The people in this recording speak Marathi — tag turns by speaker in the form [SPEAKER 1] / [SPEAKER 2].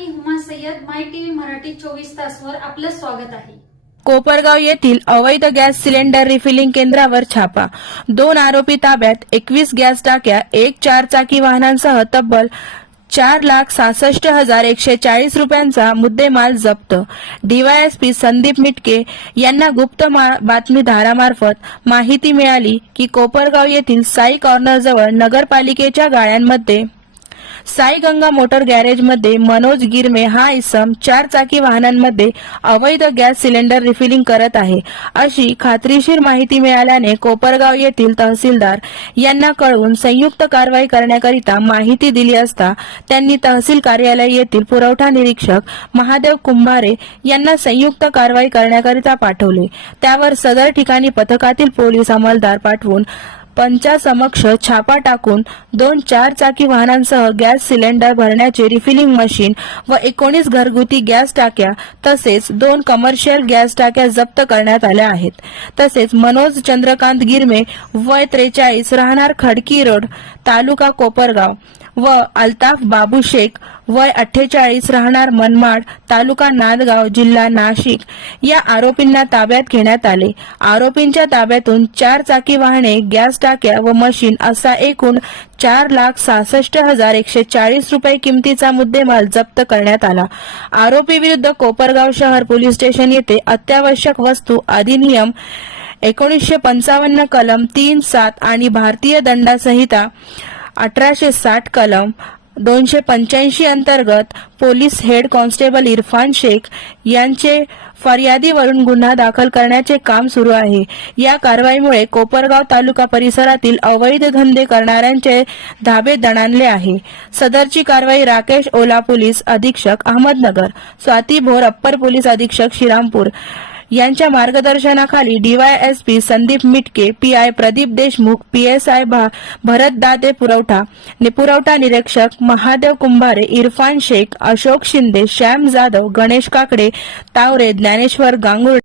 [SPEAKER 1] सय्यद माय टीव्ही मराठी चोवीस तासवर आपलं स्वागत आहे.
[SPEAKER 2] कोपरगाव येथील अवैध गॅस सिलेंडर रिफिलिंग केंद्रावर छापा. दोन आरोपी ताब्यात एकवीस गॅस टाक्या एक चार चाकी वाहनांसह तब्बल चार लाख सहासष्ट हजार एकशे चाळीस रुपयांचा मुद्देमाल जप्त. डीवायएसपी संदीप मिटके यांना गुप्त मा- बातमीदारामार्फत माहिती मिळाली की कोपरगाव येथील साई कॉर्नरजवळ नगरपालिकेच्या गाळ्यांमध्ये साईगंगा मोटर गॅरेजमध्ये मनोज गिरमे हा इसम चार चाकी वाहनांमध्ये अवैध गॅस सिलेंडर रिफिलिंग करत आहे. अशी खात्रीशीर माहिती मिळाल्याने कोपरगाव येथील तहसीलदार यांना कळवून संयुक्त कारवाई करण्याकरिता माहिती दिली असता त्यांनी तहसील कार्यालय येथील पुरवठा निरीक्षक महादेव कुंभारे यांना संयुक्त कारवाई करण्याकरिता पाठवले. त्यावर सदर ठिकाणी पथकातील पोलीस अंमलदार पाठवून पंचासमक्ष छापा टाकून दोन चार चाकी वाहनांसह गॅस सिलेंडर भरण्याचे रिफिलिंग मशीन व एकोणीस घरगुती गॅस टाक्या तसेच दोन कमर्शियल गॅस टाक्या जप्त करण्यात आल्या आहेत. तसेच मनोज चंद्रकांत गिरमे वय त्रेचाळीस राहणार खडकी रोड तालुका कोपरगाव व अल्ताफ बाबू शेख वय अठ्ठेचाळीस राहणार मनमाड तालुका नांदगाव जिल्हा नाशिक. या आरोपींना ताब्यात घेण्यात आले. आरोपींच्या ताब्यातून चार चाकी वाहने गॅस टाक्या व मशीन असा एकूण चार लाख सहासष्ट हजार एकशे चाळीस रुपये किमतीचा मुद्देमाल जप्त करण्यात आला. आरोपी विरुद्ध कोपरगाव शहर पोलीस स्टेशन येथे अत्यावश्यक वस्तू अधिनियम एकोणीसशे पंचावन्न कलम तीन सात आणि भारतीय दंडासंहिता अठराशे साठ कलम दोनशे पंच्याऐंशी अंतर्गत police head constable Irfan Shaikh यांचे फर्यादीवरून गुन्हा दाखल करण्याचे काम सुरू आहे. या कारवाईमुळे कोपरगाव तालुका परिसरातील अवैध धंदे करणाऱ्यांचे धाबे दणाणले आहे. सदरची कारवाई राकेश ओला पोलीस अधीक्षक अहमदनगर स्वाती भोर अप्पर पोलीस अधीक्षक श्रीरामपूर यांच्या मार्गदर्शनाखाली DYSP Sandeep Mitke PI Pradeep Deshmukh PSI Bharat Date पुरवठा पुरवठा निरीक्षक महादेव कुंभारे इरफान शेख अशोक शिंदे श्याम जाधव गणेश काकडे तावरे ज्ञानेश्वर गांगुर्डे